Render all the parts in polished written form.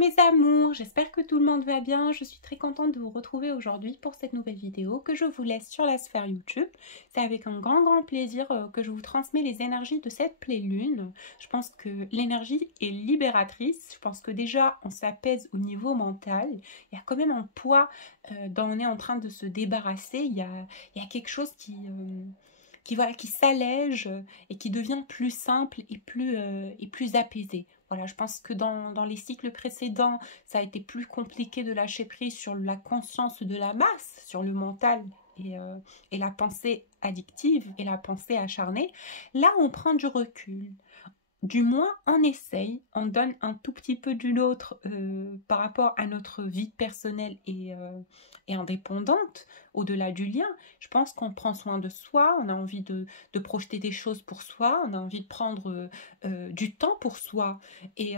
Mes amours, j'espère que tout le monde va bien. Je suis très contente de vous retrouver aujourd'hui pour cette nouvelle vidéo que je vous laisse sur la sphère YouTube. C'est avec un grand plaisir que je vous transmets les énergies de cette pleine lune. Je pense que l'énergie est libératrice. Je pense que déjà on s'apaise au niveau mental. Il y a quand même un poids dont on est en train de se débarrasser. Il y a quelque chose qui s'allège et qui devient plus simple et plus apaisé. Voilà, je pense que dans les cycles précédents, ça a été plus compliqué de lâcher prise sur la conscience de la masse, sur le mental et la pensée addictive et la pensée acharnée. Là, on prend du recul. Du moins, on essaye, on donne un tout petit peu du nôtre par rapport à notre vie personnelle et indépendante, au-delà du lien. Je pense qu'on prend soin de soi, on a envie de projeter des choses pour soi, on a envie de prendre du temps pour soi. Et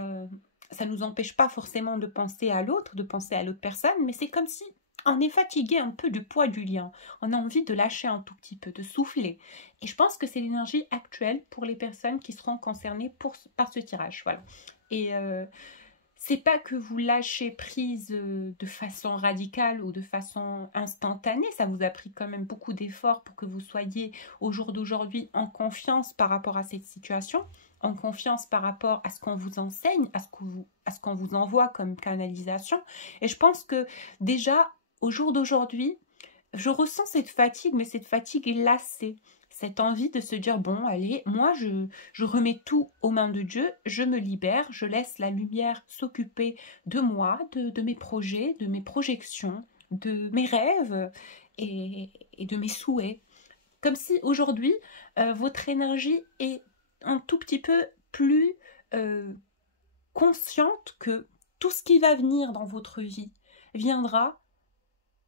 ça ne nous empêche pas forcément de penser à l'autre, de penser à l'autre personne, mais c'est comme si on est fatigué un peu du poids du lien. On a envie de lâcher un tout petit peu, de souffler. Et je pense que c'est l'énergie actuelle pour les personnes qui seront concernées par ce tirage. Voilà. Et c'est pas que vous lâchez prise de façon radicale ou de façon instantanée. Ça vous a pris quand même beaucoup d'efforts pour que vous soyez au jour d'aujourd'hui en confiance par rapport à cette situation, en confiance par rapport à ce qu'on vous enseigne, à ce qu'on vous envoie comme canalisation. Et je pense que déjà, au jour d'aujourd'hui, je ressens cette fatigue, mais cette fatigue est lassée. Cette envie de se dire, bon, allez, moi, je remets tout aux mains de Dieu, je me libère, je laisse la lumière s'occuper de moi, de mes projets, de mes projections, de mes rêves et de mes souhaits. Comme si aujourd'hui, votre énergie est un tout petit peu plus consciente que tout ce qui va venir dans votre vie viendra,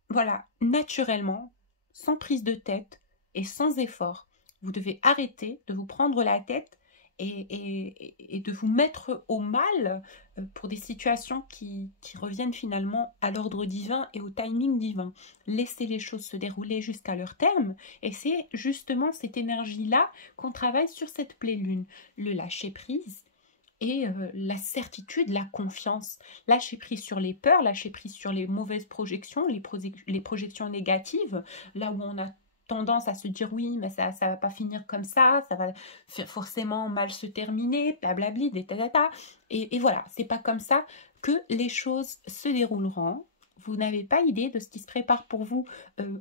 voilà, naturellement, sans prise de tête et sans effort. Vous devez arrêter de vous prendre la tête et de vous mettre au mal pour des situations qui reviennent finalement à l'ordre divin et au timing divin. Laissez les choses se dérouler jusqu'à leur terme et c'est justement cette énergie-là qu'on travaille sur cette pleine lune. Le lâcher-prise et la certitude, la confiance. Lâcher prise sur les peurs, lâcher prise sur les mauvaises projections, les projections négatives, là où on a tendance à se dire oui, mais ça va pas finir comme ça va forcément mal se terminer, blablabli, des tatata. Et voilà, c'est pas comme ça que les choses se dérouleront. Vous n'avez pas idée de ce qui se prépare pour vous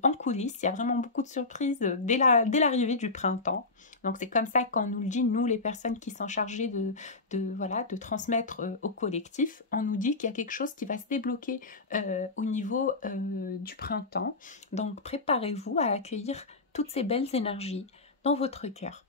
en coulisses. Il y a vraiment beaucoup de surprises dès l'arrivée du printemps. Donc c'est comme ça qu'on nous le dit, nous les personnes qui sont chargées de transmettre au collectif, on nous dit qu'il y a quelque chose qui va se débloquer au niveau du printemps. Donc préparez-vous à accueillir toutes ces belles énergies dans votre cœur.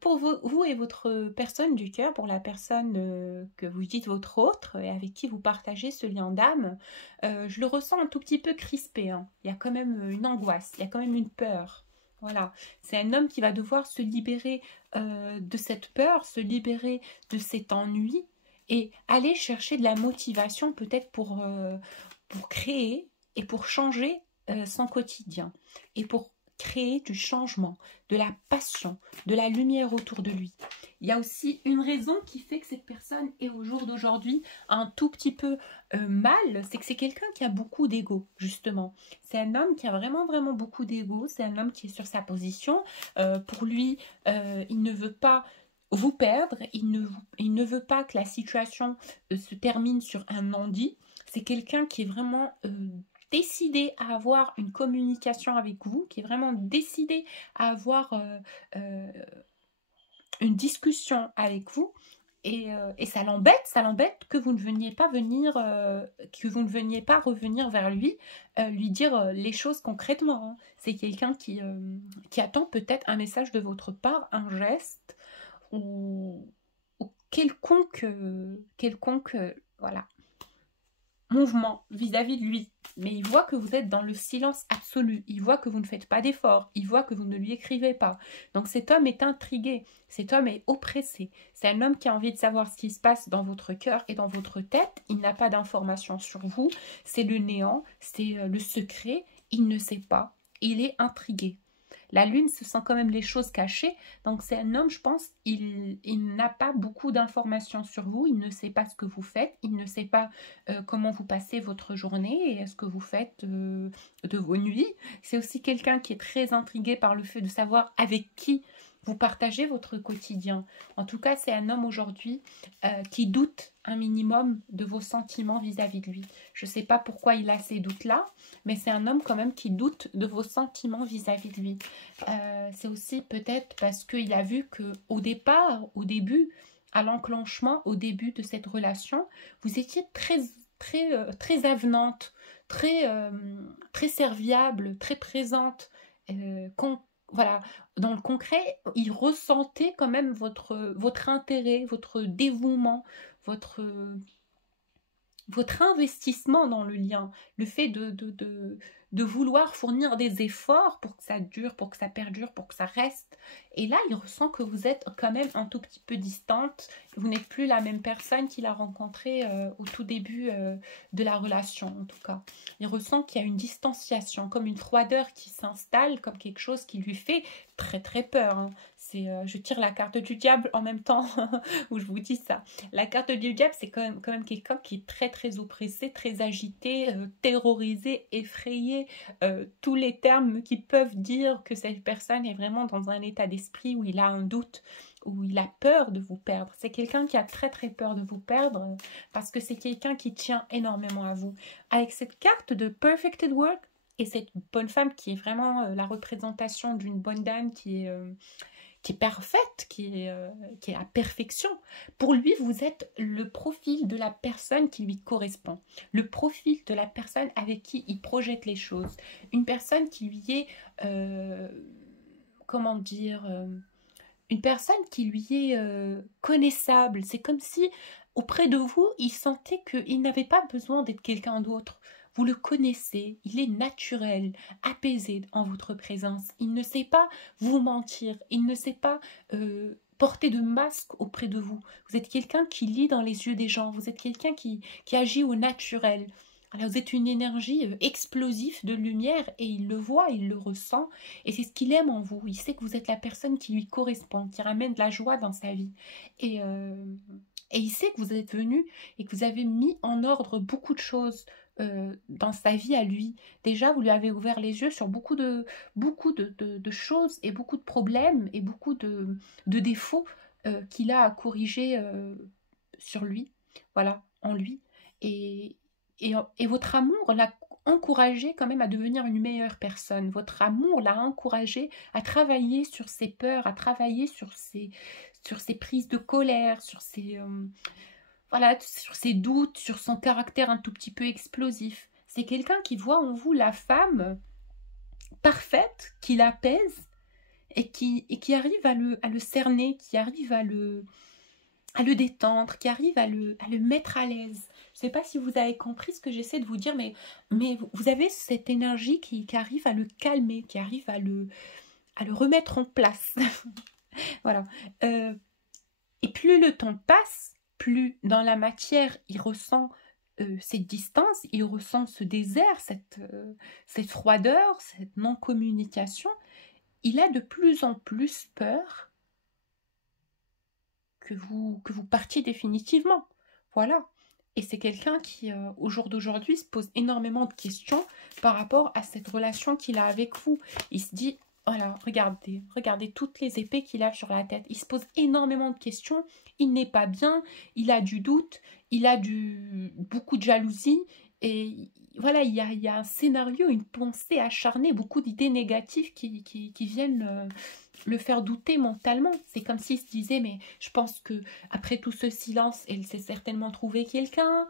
Pour vous et votre personne du cœur, pour la personne que vous dites votre autre et avec qui vous partagez ce lien d'âme, je le ressens un tout petit peu crispé. Hein. Il y a quand même une angoisse, il y a quand même une peur. Voilà, c'est un homme qui va devoir se libérer de cette peur, se libérer de cet ennui et aller chercher de la motivation peut-être pour créer et pour changer son quotidien et pour créer du changement, de la passion, de la lumière autour de lui. Il y a aussi une raison qui fait que cette personne est au jour d'aujourd'hui un tout petit peu mal, c'est que c'est quelqu'un qui a beaucoup d'ego, justement. C'est un homme qui a vraiment beaucoup d'ego, c'est un homme qui est sur sa position. Pour lui, il ne veut pas vous perdre, il ne veut pas que la situation se termine sur un non-dit. C'est quelqu'un qui est vraiment décidé à avoir une communication avec vous, qui est vraiment décidé à avoir une discussion avec vous. Et ça l'embête que vous ne veniez pas revenir vers lui, lui dire les choses concrètement. Hein. C'est quelqu'un qui attend peut-être un message de votre part, un geste ou quelconque voilà, mouvement vis-à-vis de lui. Mais il voit que vous êtes dans le silence absolu. Il voit que vous ne faites pas d'efforts. Il voit que vous ne lui écrivez pas. Donc cet homme est intrigué. Cet homme est oppressé. C'est un homme qui a envie de savoir ce qui se passe dans votre cœur et dans votre tête. Il n'a pas d'informations sur vous. C'est le néant. C'est le secret. Il ne sait pas. Il est intrigué. La lune se sent quand même les choses cachées. Donc c'est un homme, je pense, il n'a pas beaucoup d'informations sur vous. Il ne sait pas ce que vous faites. Il ne sait pas comment vous passez votre journée et ce que vous faites de vos nuits. C'est aussi quelqu'un qui est très intrigué par le fait de savoir avec qui vous partagez votre quotidien. En tout cas, c'est un homme aujourd'hui qui doute un minimum de vos sentiments vis-à-vis de lui. Je ne sais pas pourquoi il a ces doutes-là, mais c'est un homme quand même qui doute de vos sentiments vis-à-vis de lui. C'est aussi peut-être parce qu'il a vu qu'au départ, au début, à l'enclenchement, au début de cette relation, vous étiez très avenante, très serviable, très présente, voilà, dans le concret, il ressentait quand même votre intérêt, votre dévouement, votre, votre investissement dans le lien, le fait de vouloir fournir des efforts pour que ça dure, pour que ça perdure, pour que ça reste. Et là, il ressent que vous êtes quand même un tout petit peu distante, vous n'êtes plus la même personne qu'il a rencontrée au tout début de la relation, en tout cas. Il ressent qu'il y a une distanciation, comme une froideur qui s'installe, comme quelque chose qui lui fait très peur. Hein. Je tire la carte du diable en même temps où je vous dis ça. La carte du diable, c'est quand même quelqu'un qui est très oppressé, très agité, terrorisé, effrayé. Tous les termes qui peuvent dire que cette personne est vraiment dans un état d'esprit où il a un doute, où il a peur de vous perdre. C'est quelqu'un qui a très peur de vous perdre parce que c'est quelqu'un qui tient énormément à vous. Avec cette carte de Perfected Work et cette bonne femme qui est vraiment la représentation d'une bonne dame qui est parfaite, qui est à perfection. Pour lui, vous êtes le profil de la personne qui lui correspond, le profil de la personne avec qui il projette les choses, une personne qui lui est, comment dire, une personne qui lui est connaissable. C'est comme si, auprès de vous, il sentait qu'il n'avait pas besoin d'être quelqu'un d'autre. Vous le connaissez, il est naturel, apaisé en votre présence. Il ne sait pas vous mentir, il ne sait pas porter de masque auprès de vous. Vous êtes quelqu'un qui lit dans les yeux des gens, vous êtes quelqu'un qui agit au naturel. Alors vous êtes une énergie explosive de lumière et il le voit, il le ressent et c'est ce qu'il aime en vous. Il sait que vous êtes la personne qui lui correspond, qui ramène de la joie dans sa vie. Et il sait que vous êtes venu et que vous avez mis en ordre beaucoup de choses dans sa vie à lui. Déjà, vous lui avez ouvert les yeux sur beaucoup de choses et beaucoup de problèmes et beaucoup de défauts qu'il a à corriger sur lui, voilà, en lui. Et, et votre amour l'a encouragé quand même à devenir une meilleure personne. Votre amour l'a encouragé à travailler sur ses peurs, à travailler sur ses prises de colère, voilà, sur ses doutes, sur son caractère un tout petit peu explosif. C'est quelqu'un qui voit en vous la femme parfaite, qui l'apaise et qui arrive à le cerner, qui arrive à le détendre, qui arrive à le mettre à l'aise. Je ne sais pas si vous avez compris ce que j'essaie de vous dire, mais vous avez cette énergie qui arrive à le calmer, qui arrive à le remettre en place. Voilà. Et plus le temps passe, plus dans la matière, il ressent cette distance, il ressent ce désert, cette froideur, cette non-communication. Il a de plus en plus peur que vous partiez définitivement. Voilà. Et c'est quelqu'un qui, au jour d'aujourd'hui, se pose énormément de questions par rapport à cette relation qu'il a avec vous. Il se dit, voilà, regardez toutes les épées qu'il a sur la tête. Il se pose énormément de questions. Il n'est pas bien, il a du doute, il a beaucoup de jalousie. Et voilà, il y a un scénario, une pensée acharnée, beaucoup d'idées négatives qui viennent le faire douter mentalement. C'est comme s'il se disait, mais je pense que après tout ce silence, elle s'est certainement trouvé quelqu'un.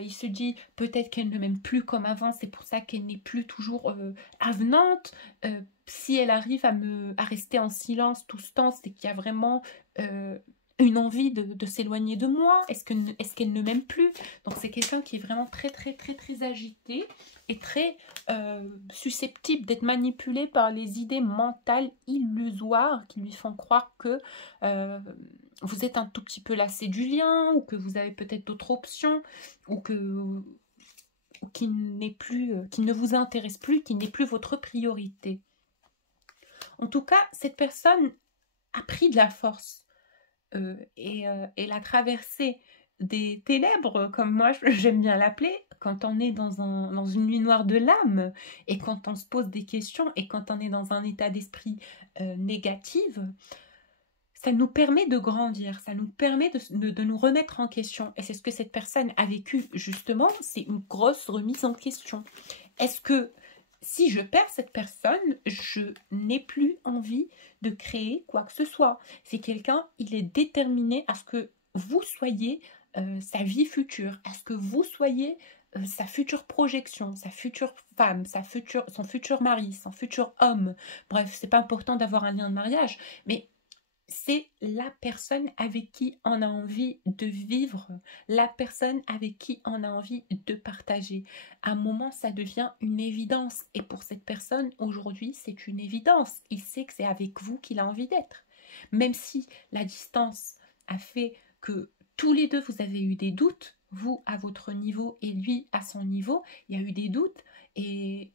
Il se dit, peut-être qu'elle ne m'aime plus comme avant, c'est pour ça qu'elle n'est plus toujours avenante. Si elle arrive à rester en silence tout ce temps, c'est qu'il y a vraiment une envie de s'éloigner de moi. Est-ce qu'elle ne m'aime plus? Donc c'est quelqu'un qui est vraiment très agité et très susceptible d'être manipulé par les idées mentales illusoires qui lui font croire que vous êtes un tout petit peu lassé du lien, ou que vous avez peut-être d'autres options, ou qui ne vous intéresse plus, qui n'est plus votre priorité. En tout cas, cette personne a pris de la force et elle a traversé des ténèbres, comme moi j'aime bien l'appeler, quand on est dans une nuit noire de l'âme et quand on se pose des questions et quand on est dans un état d'esprit négatif, ça nous permet de grandir, ça nous permet de nous remettre en question. Et c'est ce que cette personne a vécu justement, c'est une grosse remise en question. Est-ce que si je perds cette personne, je n'ai plus envie de créer quoi que ce soit? C'est quelqu'un, il est déterminé à ce que vous soyez sa vie future, à ce que vous soyez sa future projection, sa future femme, son futur mari, son futur homme. Bref, c'est pas important d'avoir un lien de mariage, mais c'est la personne avec qui on a envie de vivre, la personne avec qui on a envie de partager. À un moment, ça devient une évidence. Et pour cette personne, aujourd'hui, c'est une évidence. Il sait que c'est avec vous qu'il a envie d'être. Même si la distance a fait que tous les deux, vous avez eu des doutes, vous à votre niveau et lui à son niveau, il y a eu des doutes et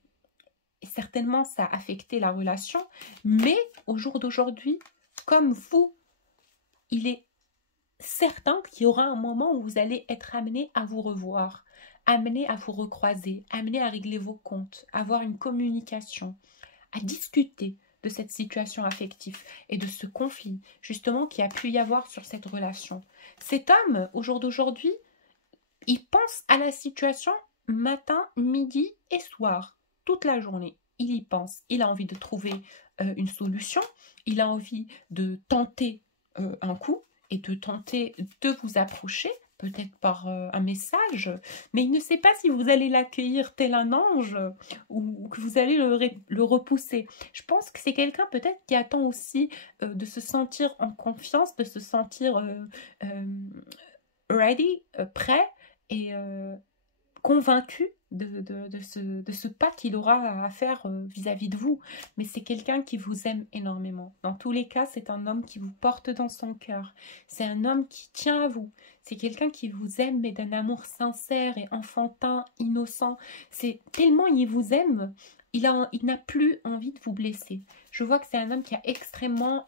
certainement ça a affecté la relation. Mais au jour d'aujourd'hui, comme vous, il est certain qu'il y aura un moment où vous allez être amené à vous revoir, amené à vous recroiser, amené à régler vos comptes, avoir une communication, à discuter de cette situation affective et de ce conflit justement qui a pu y avoir sur cette relation. Cet homme, au jour d'aujourd'hui, il pense à la situation matin, midi et soir, toute la journée. Il y pense, il a envie de trouver une solution, il a envie de tenter un coup et de tenter de vous approcher, peut-être par un message, mais il ne sait pas si vous allez l'accueillir tel un ange ou que vous allez le repousser. Je pense que c'est quelqu'un peut-être qui attend aussi de se sentir en confiance, de se sentir ready, prêt et convaincu de ce pas qu'il aura à faire vis-à-vis de vous. Mais c'est quelqu'un qui vous aime énormément. Dans tous les cas, c'est un homme qui vous porte dans son cœur. C'est un homme qui tient à vous. C'est quelqu'un qui vous aime, mais d'un amour sincère et enfantin, innocent. C'est tellement il vous aime, il n'a plus envie de vous blesser. Je vois que c'est un homme qui a extrêmement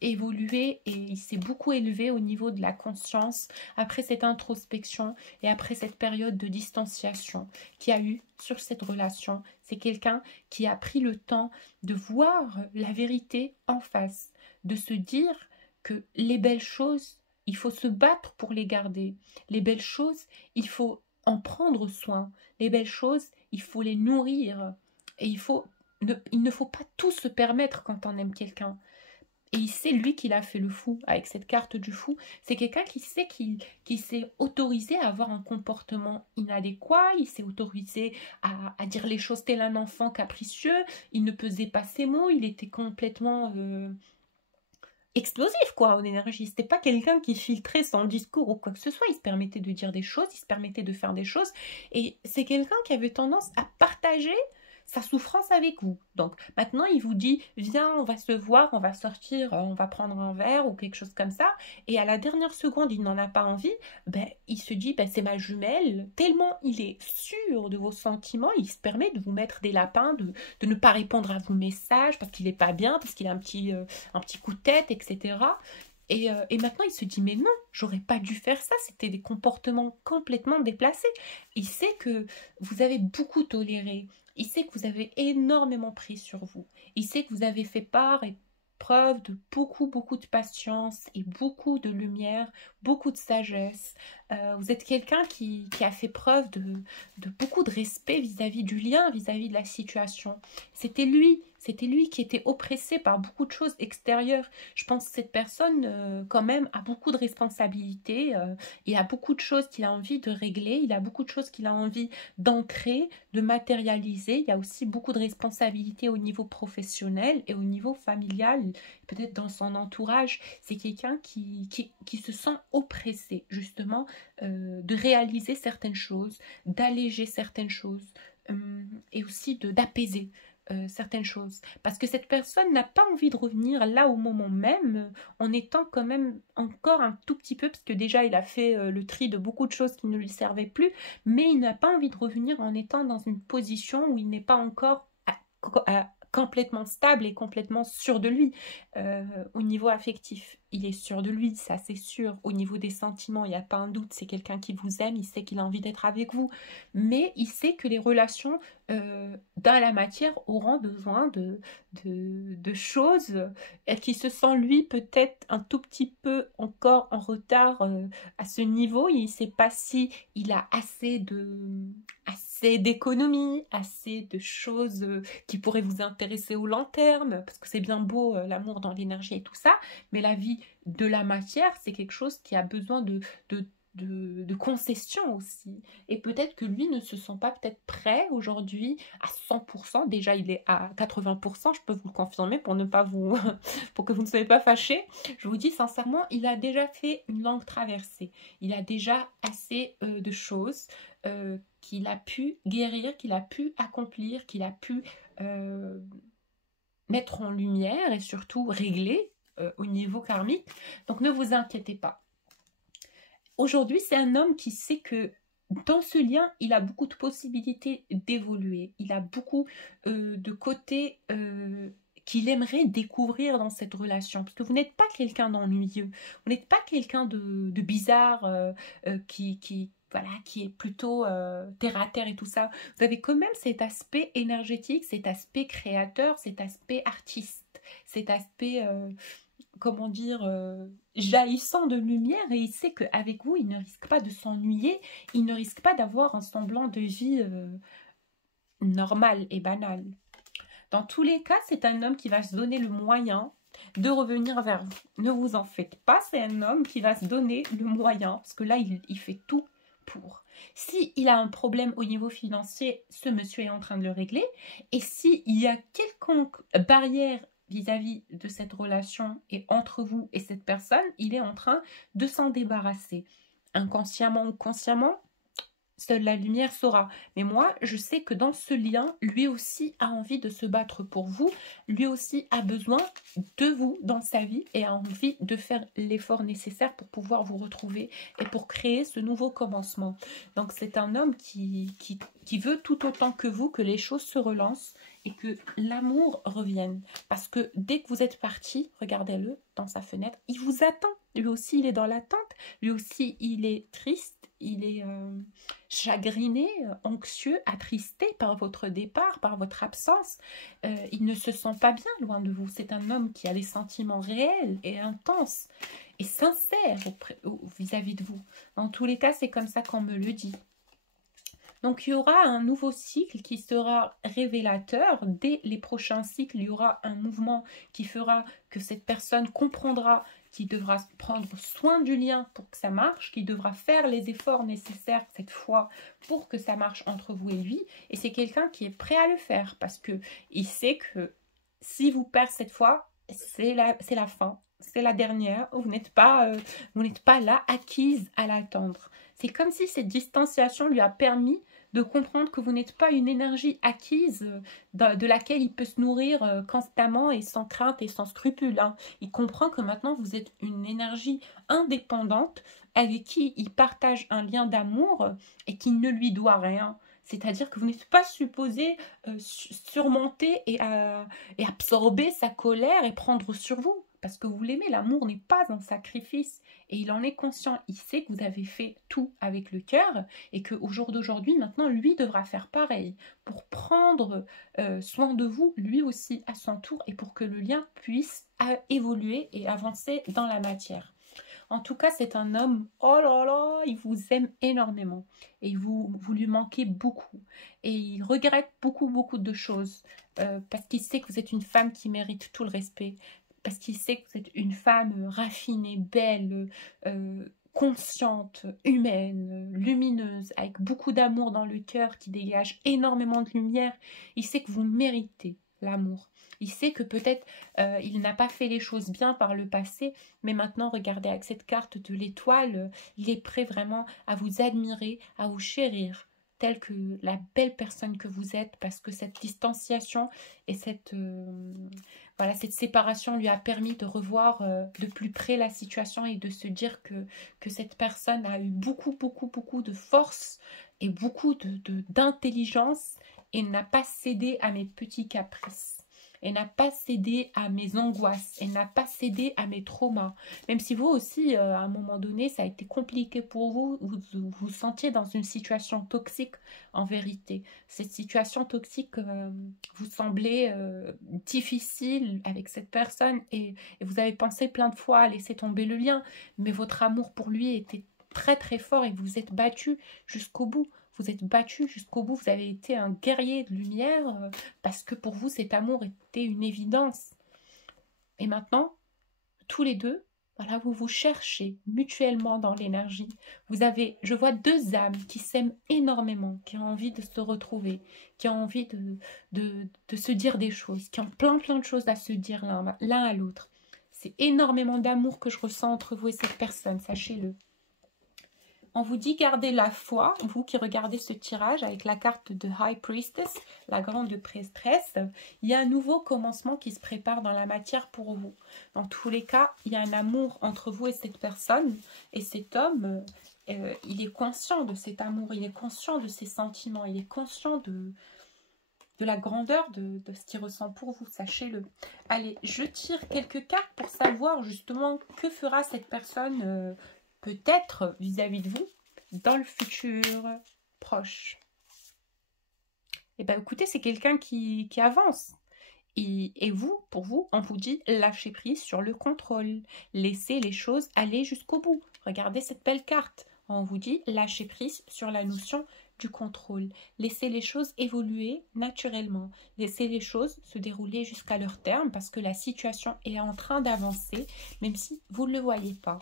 évolué et il s'est beaucoup élevé au niveau de la conscience après cette introspection et après cette période de distanciation qu'il y a eu sur cette relation. C'est quelqu'un qui a pris le temps de voir la vérité en face, de se dire que les belles choses, il faut se battre pour les garder. Les belles choses, il faut en prendre soin. Les belles choses, il faut les nourrir. Et il ne faut pas tout se permettre quand on aime quelqu'un. Et c'est lui qui l'a fait le fou, avec cette carte du fou. C'est quelqu'un qui sait qu'il s'est autorisé à avoir un comportement inadéquat, il s'est autorisé à dire les choses tel un enfant capricieux, il ne pesait pas ses mots, il était complètement explosif quoi en énergie. C'était pas quelqu'un qui filtrait son discours ou quoi que ce soit, il se permettait de dire des choses, il se permettait de faire des choses. Et c'est quelqu'un qui avait tendance à partager sa souffrance avec vous. Donc maintenant il vous dit viens on va se voir, on va sortir, on va prendre un verre ou quelque chose comme ça, et à la dernière seconde il n'en a pas envie, il se dit c'est ma jumelle, tellement il est sûr de vos sentiments, il se permet de vous mettre des lapins, de ne pas répondre à vos messages parce qu'il n'est pas bien, parce qu'il a un petit coup de tête, etc. Et maintenant, il se dit, mais non, j'aurais pas dû faire ça, c'était des comportements complètement déplacés. Il sait que vous avez beaucoup toléré, il sait que vous avez énormément pris sur vous, il sait que vous avez fait part et preuve de beaucoup, beaucoup de patience et beaucoup de lumière, beaucoup de sagesse. Vous êtes quelqu'un qui a fait preuve de beaucoup de respect vis-à-vis du lien, vis-à-vis de la situation. C'était lui qui était oppressé par beaucoup de choses extérieures. Je pense que cette personne, quand même, a beaucoup de responsabilités. Il a beaucoup de choses qu'il a envie de régler. Il a beaucoup de choses qu'il a envie d'ancrer, de matérialiser. Il y a aussi beaucoup de responsabilités au niveau professionnel et au niveau familial, peut-être dans son entourage. C'est quelqu'un qui se sent oppressé, justement, de réaliser certaines choses, d'alléger certaines choses et aussi d'apaiser certaines choses. Parce que cette personne n'a pas envie de revenir là au moment même, en étant quand même encore un tout petit peu, parce que déjà il a fait le tri de beaucoup de choses qui ne lui servaient plus, mais il n'a pas envie de revenir en étant dans une position où il n'est pas encore complètement stable et complètement sûr de lui. Au niveau affectif, il est sûr de lui, ça c'est sûr. Au niveau des sentiments, il n'y a pas un doute, c'est quelqu'un qui vous aime, il sait qu'il a envie d'être avec vous. Mais il sait que les relations dans la matière auront besoin de choses et qui se sent lui peut-être un tout petit peu encore en retard à ce niveau. Il ne sait pas si il a assez d'économies, assez de choses qui pourraient vous intéresser au long terme, parce que c'est bien beau l'amour dans l'énergie et tout ça, mais la vie de la matière, c'est quelque chose qui a besoin de concessions aussi. Et peut-être que lui ne se sent pas peut-être prêt aujourd'hui à 100%. Déjà, il est à 80%, je peux vous le confirmer pour ne pas vous... pour que vous ne soyez pas fâchés. Je vous dis sincèrement, il a déjà fait une longue traversée. Il a déjà assez de choses qu'il a pu guérir, qu'il a pu accomplir, qu'il a pu mettre en lumière et surtout régler au niveau karmique. Donc ne vous inquiétez pas. Aujourd'hui, c'est un homme qui sait que dans ce lien, il a beaucoup de possibilités d'évoluer. Il a beaucoup de côtés qu'il aimerait découvrir dans cette relation. Parce que vous n'êtes pas quelqu'un d'ennuyeux. Vous n'êtes pas quelqu'un de bizarre voilà, qui est plutôt terre à terre et tout ça. Vous avez quand même cet aspect énergétique, cet aspect créateur, cet aspect artiste, cet aspect... comment dire, jaillissant de lumière, et il sait qu'avec vous, il ne risque pas de s'ennuyer, il ne risque pas d'avoir un semblant de vie normal et banal. Dans tous les cas, c'est un homme qui va se donner le moyen de revenir vers vous. Ne vous en faites pas, c'est un homme qui va se donner le moyen, parce que là, il fait tout pour. S'il a un problème au niveau financier, ce monsieur est en train de le régler, et s'il y a quelconque barrière vis-à-vis de cette relation et entre vous et cette personne, il est en train de s'en débarrasser. Inconsciemment ou consciemment, seule la lumière saura. Mais moi, je sais que dans ce lien, lui aussi a envie de se battre pour vous. Lui aussi a besoin de vous dans sa vie et a envie de faire l'effort nécessaire pour pouvoir vous retrouver et pour créer ce nouveau commencement. Donc c'est un homme qui veut tout autant que vous que les choses se relancent et que l'amour revienne. Parce que dès que vous êtes parti, regardez-le dans sa fenêtre, il vous attend. Lui aussi, il est dans l'attente. Lui aussi, il est triste. Il est chagriné, anxieux, attristé par votre départ, par votre absence. Il ne se sent pas bien loin de vous. C'est un homme qui a des sentiments réels et intenses et sincères vis-à-vis de vous. Dans tous les cas, c'est comme ça qu'on me le dit. Donc, il y aura un nouveau cycle qui sera révélateur. Dès les prochains cycles, il y aura un mouvement qui fera que cette personne comprendra qu'il devra prendre soin du lien pour que ça marche, qu'il devra faire les efforts nécessaires cette fois pour que ça marche entre vous et lui. Et c'est quelqu'un qui est prêt à le faire parce qu'il sait que si vous perdez cette fois, c'est la fin. C'est la dernière. Vous n'êtes pas là acquise à l'attendre. C'est comme si cette distanciation lui a permis de comprendre que vous n'êtes pas une énergie acquise de laquelle il peut se nourrir constamment et sans crainte et sans scrupule. Hein. Il comprend que maintenant vous êtes une énergie indépendante avec qui il partage un lien d'amour et qui ne lui doit rien. C'est-à-dire que vous n'êtes pas supposé surmonter et absorber sa colère et prendre sur vous. Parce que vous l'aimez, l'amour n'est pas un sacrifice. Et il en est conscient. Il sait que vous avez fait tout avec le cœur et qu'au jour d'aujourd'hui, maintenant, lui devra faire pareil pour prendre soin de vous, lui aussi, à son tour, et pour que le lien puisse évoluer et avancer dans la matière. En tout cas, c'est un homme, oh là là, il vous aime énormément. Et vous lui manquez beaucoup. Et il regrette beaucoup de choses. Parce qu'il sait que vous êtes une femme qui mérite tout le respect. Parce qu'il sait que vous êtes une femme raffinée, belle, consciente, humaine, lumineuse, avec beaucoup d'amour dans le cœur, qui dégage énormément de lumière. Il sait que vous méritez l'amour. Il sait que peut-être il n'a pas fait les choses bien par le passé, mais maintenant, regardez, avec cette carte de l'étoile, il est prêt vraiment à vous admirer, à vous chérir, telle que la belle personne que vous êtes, parce que cette distanciation et cette séparation lui a permis de revoir de plus près la situation et de se dire que cette personne a eu beaucoup de force et beaucoup d'intelligence et n'a pas cédé à mes petits caprices. Elle n'a pas cédé à mes angoisses. Elle n'a pas cédé à mes traumas. Même si vous aussi, à un moment donné, ça a été compliqué pour vous. Vous vous sentiez dans une situation toxique en vérité. Cette situation toxique vous semblait difficile avec cette personne et vous avez pensé plein de fois à laisser tomber le lien. Mais votre amour pour lui était très très fort et vous vous êtes battu jusqu'au bout. Vous êtes battu jusqu'au bout, vous avez été un guerrier de lumière parce que pour vous cet amour était une évidence. Et maintenant, tous les deux, voilà, vous vous cherchez mutuellement dans l'énergie. Vous avez, je vois deux âmes qui s'aiment énormément, qui ont envie de se retrouver, qui ont envie de se dire des choses, qui ont plein de choses à se dire l'un à l'autre. C'est énormément d'amour que je ressens entre vous et cette personne, sachez-le. On vous dit gardez la foi, vous qui regardez ce tirage avec la carte de High Priestess, la grande prêtresse. Il y a un nouveau commencement qui se prépare dans la matière pour vous. Dans tous les cas, il y a un amour entre vous et cette personne. Et cet homme, il est conscient de cet amour, il est conscient de ses sentiments, il est conscient de la grandeur de ce qu'il ressent pour vous, sachez-le. Allez, je tire quelques cartes pour savoir justement que fera cette personne peut-être vis-à-vis de vous dans le futur proche. Et bien écoutez, c'est quelqu'un qui avance. Et vous, pour vous, on vous dit lâchez prise sur le contrôle. Laissez les choses aller jusqu'au bout. Regardez cette belle carte. On vous dit lâchez prise sur la notion du contrôle. Laissez les choses évoluer naturellement. Laissez les choses se dérouler jusqu'à leur terme parce que la situation est en train d'avancer, même si vous ne le voyez pas.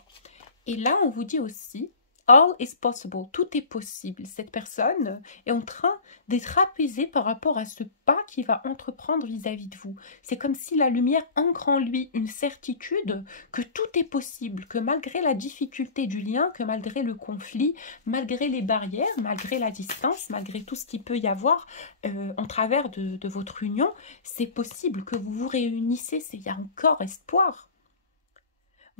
Et là, on vous dit aussi, all is possible, tout est possible. Cette personne est en train d'être apaisée par rapport à ce pas qu'il va entreprendre vis-à-vis de vous. C'est comme si la lumière ancre en lui une certitude que tout est possible, que malgré la difficulté du lien, que malgré le conflit, malgré les barrières, malgré la distance, malgré tout ce qu'il peut y avoir en travers de votre union, c'est possible que vous vous réunissez, il y a encore espoir.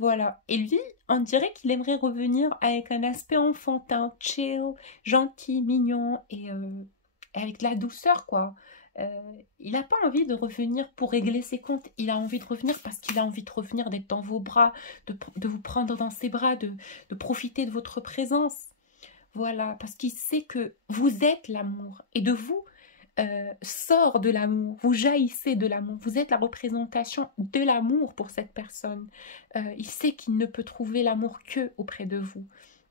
Voilà. Et lui, on dirait qu'il aimerait revenir avec un aspect enfantin, chill, gentil, mignon et avec de la douceur, quoi. Il n'a pas envie de revenir pour régler ses comptes. Il a envie de revenir parce qu'il a envie de revenir, d'être dans vos bras, de vous prendre dans ses bras, de profiter de votre présence. Voilà, parce qu'il sait que vous êtes l'amour et de vous sort de l'amour, vous jaillissez de l'amour, vous êtes la représentation de l'amour pour cette personne. Il sait qu'il ne peut trouver l'amour que auprès de vous.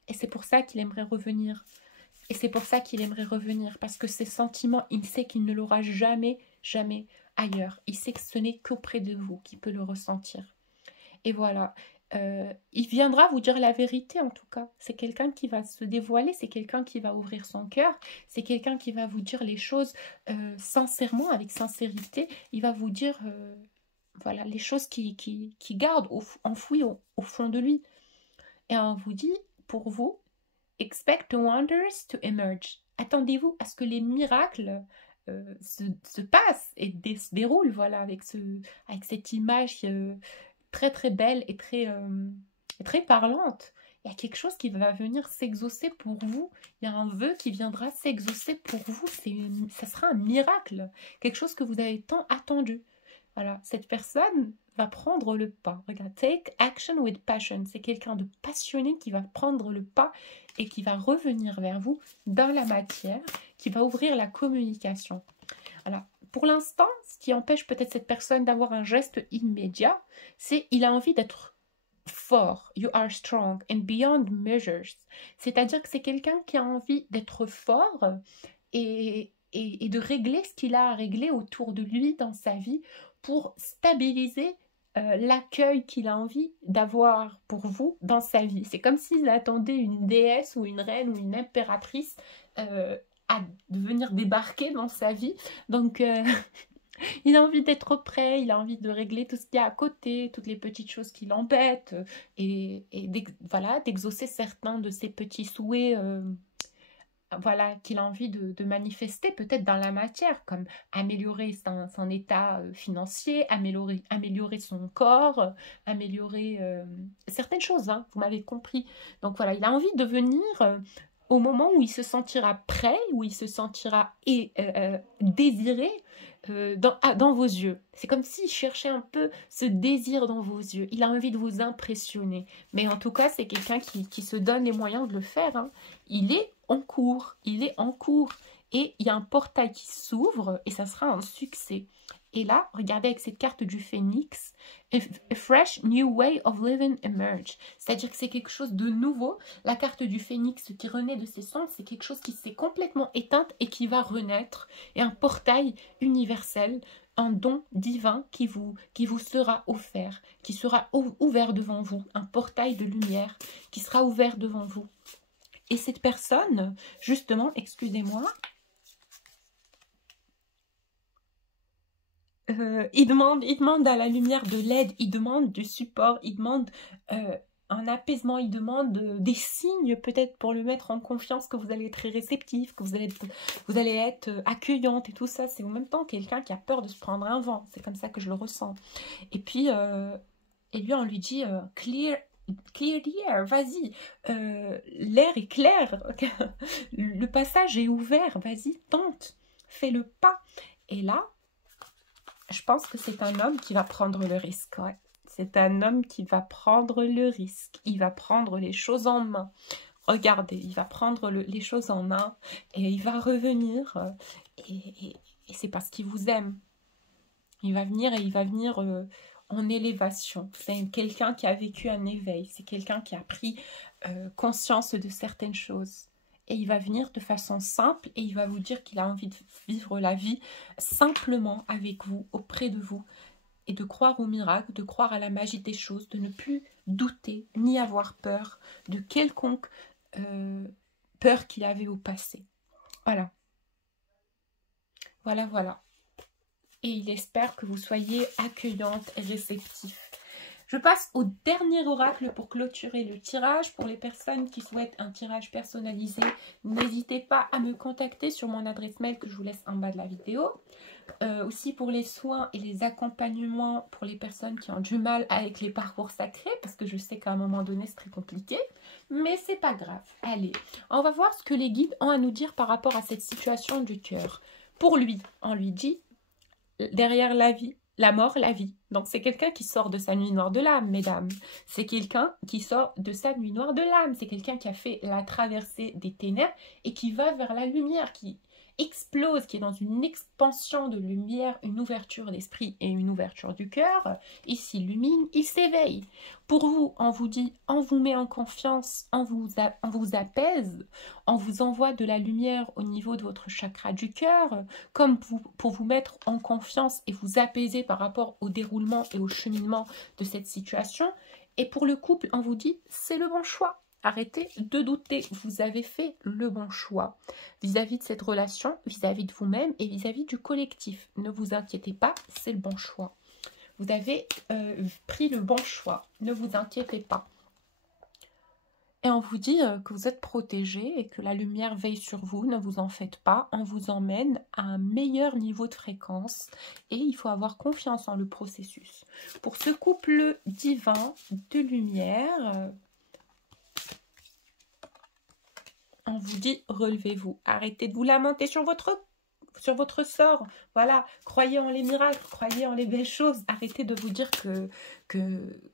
Et c'est pour ça qu'il aimerait revenir. Et c'est pour ça qu'il aimerait revenir, parce que ces sentiments, il sait qu'il ne l'aura jamais, jamais ailleurs. Il sait que ce n'est qu'auprès de vous qu'il peut le ressentir. Et voilà. Il viendra vous dire la vérité en tout cas. C'est quelqu'un qui va se dévoiler, c'est quelqu'un qui va ouvrir son cœur, c'est quelqu'un qui va vous dire les choses sincèrement, avec sincérité. Il va vous dire voilà, les choses qui garde enfouies au fond de lui. Et on vous dit, pour vous, expect the wonders to emerge. Attendez-vous à ce que les miracles se passent et se déroulent, voilà, avec cette image très très belle et très parlante. Il y a quelque chose qui va venir s'exaucer pour vous. Il y a un vœu qui viendra s'exaucer pour vous. Ça sera un miracle. Quelque chose que vous avez tant attendu. Voilà, cette personne va prendre le pas. Regarde, take action with passion. C'est quelqu'un de passionné qui va prendre le pas et qui va revenir vers vous dans la matière, qui va ouvrir la communication. Voilà. Pour l'instant, ce qui empêche peut-être cette personne d'avoir un geste immédiat, c'est qu'il a envie d'être fort. You are strong and beyond measures. C'est-à-dire que c'est quelqu'un qui a envie d'être fort et de régler ce qu'il a à régler autour de lui dans sa vie pour stabiliser l'accueil qu'il a envie d'avoir pour vous dans sa vie. C'est comme s'il attendait une déesse ou une reine ou une impératrice à venir débarquer dans sa vie. Donc, il a envie d'être prêt, il a envie de régler tout ce qu'il y a à côté, toutes les petites choses qui l'embêtent, et voilà, d'exaucer certains de ses petits souhaits voilà, qu'il a envie de manifester peut-être dans la matière, comme améliorer son état financier, améliorer son corps, améliorer certaines choses, hein, vous m'avez compris. Donc voilà, il a envie de venir au moment où il se sentira prêt, où il se sentira désiré dans vos yeux. C'est comme s'il cherchait un peu ce désir dans vos yeux. Il a envie de vous impressionner. Mais en tout cas, c'est quelqu'un qui se donne les moyens de le faire, hein. Il est en cours. Il est en cours. Et il y a un portail qui s'ouvre et ça sera un succès. Et là, regardez avec cette carte du phénix, a fresh new way of living emerge. C'est-à-dire que c'est quelque chose de nouveau. La carte du phénix qui renaît de ses cendres, c'est quelque chose qui s'est complètement éteinte et qui va renaître. Et un portail universel, un don divin qui vous sera offert, qui sera ouvert devant vous. Un portail de lumière qui sera ouvert devant vous. Et cette personne, justement, excusez-moi, il demande à la lumière de l'aide, il demande du support, il demande un apaisement, il demande des signes peut-être pour le mettre en confiance, que vous allez être très réceptif, que vous allez être accueillante et tout ça. C'est en même temps quelqu'un qui a peur de se prendre un vent, c'est comme ça que je le ressens. Et puis, lui on lui dit clear the air, vas-y, l'air est clair, le passage est ouvert, vas-y, tente, fais le pas. Et là, je pense que c'est un homme qui va prendre le risque. Ouais. C'est un homme qui va prendre le risque. Il va prendre les choses en main. Regardez, il va prendre les choses en main et il va revenir. Et c'est parce qu'il vous aime. Il va venir et il va venir en élévation. C'est quelqu'un qui a vécu un éveil. C'est quelqu'un qui a pris conscience de certaines choses. Et il va venir de façon simple et il va vous dire qu'il a envie de vivre la vie simplement avec vous, auprès de vous, et de croire au miracle, de croire à la magie des choses, de ne plus douter ni avoir peur de quelconque peur qu'il avait au passé. Voilà. Voilà, voilà. Et il espère que vous soyez accueillante et réceptif. Je passe au dernier oracle pour clôturer le tirage. Pour les personnes qui souhaitent un tirage personnalisé, n'hésitez pas à me contacter sur mon adresse mail que je vous laisse en bas de la vidéo. Aussi pour les soins et les accompagnements pour les personnes qui ont du mal avec les parcours sacrés, parce que je sais qu'à un moment donné c'est très compliqué, mais c'est pas grave. Allez, on va voir ce que les guides ont à nous dire par rapport à cette situation du cœur. Pour lui, on lui dit, derrière la vie, la mort, la vie. Donc c'est quelqu'un qui sort de sa nuit noire de l'âme, mesdames. C'est quelqu'un qui sort de sa nuit noire de l'âme. C'est quelqu'un qui a fait la traversée des ténèbres et qui va vers la lumière, qui explose, qui est dans une expansion de lumière, une ouverture d'esprit et une ouverture du cœur. Il s'illumine, il s'éveille. Pour vous, on vous dit, on vous met en confiance, on vous apaise, on vous envoie de la lumière au niveau de votre chakra du cœur, comme pour vous mettre en confiance et vous apaiser par rapport au déroulement et au cheminement de cette situation. Et pour le couple, on vous dit, c'est le bon choix. Arrêtez de douter, vous avez fait le bon choix vis-à-vis de cette relation, vis-à-vis de vous-même et vis-à-vis du collectif. Ne vous inquiétez pas, c'est le bon choix. Vous avez pris le bon choix, ne vous inquiétez pas. Et on vous dit que vous êtes protégé et que la lumière veille sur vous, ne vous en faites pas, on vous emmène à un meilleur niveau de fréquence et il faut avoir confiance en le processus. Pour ce couple divin de lumière, on vous dit relevez-vous, arrêtez de vous lamenter sur votre sort, voilà, croyez en les miracles, croyez en les belles choses, arrêtez de vous dire que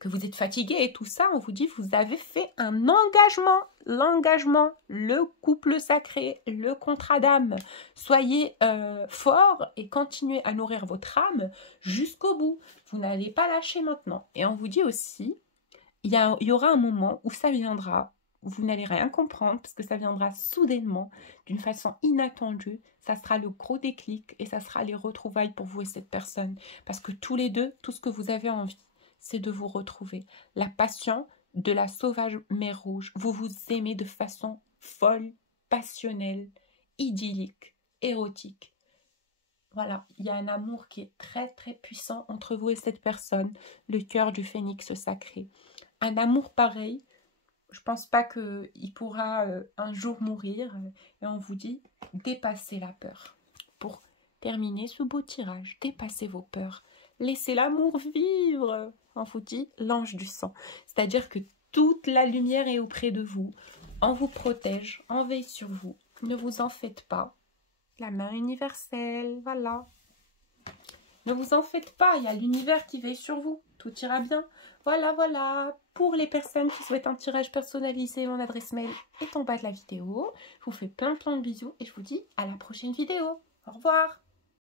vous êtes fatigué et tout ça, on vous dit vous avez fait un engagement, l'engagement, le couple sacré, le contrat d'âme, soyez fort et continuez à nourrir votre âme jusqu'au bout, vous n'allez pas lâcher maintenant. Et on vous dit aussi, il y aura un moment où ça viendra, vous n'allez rien comprendre parce que ça viendra soudainement, d'une façon inattendue. Ça sera le gros déclic et ça sera les retrouvailles pour vous et cette personne. Parce que tous les deux, tout ce que vous avez envie, c'est de vous retrouver. La passion de la sauvage mer rouge. Vous vous aimez de façon folle, passionnelle, idyllique, érotique. Voilà, il y a un amour qui est très très puissant entre vous et cette personne. Le cœur du phénix sacré. Un amour pareil, je ne pense pas qu'il pourra un jour mourir. Et on vous dit, dépassez la peur. Pour terminer ce beau tirage, dépassez vos peurs. Laissez l'amour vivre. On vous dit, l'ange du sang. C'est-à-dire que toute la lumière est auprès de vous. On vous protège, on veille sur vous. Ne vous en faites pas. La main universelle, voilà. Ne vous en faites pas, il y a l'univers qui veille sur vous. Tout ira bien. Voilà, voilà. Pour les personnes qui souhaitent un tirage personnalisé, mon adresse mail est en bas de la vidéo. Je vous fais plein de bisous et je vous dis à la prochaine vidéo. Au revoir.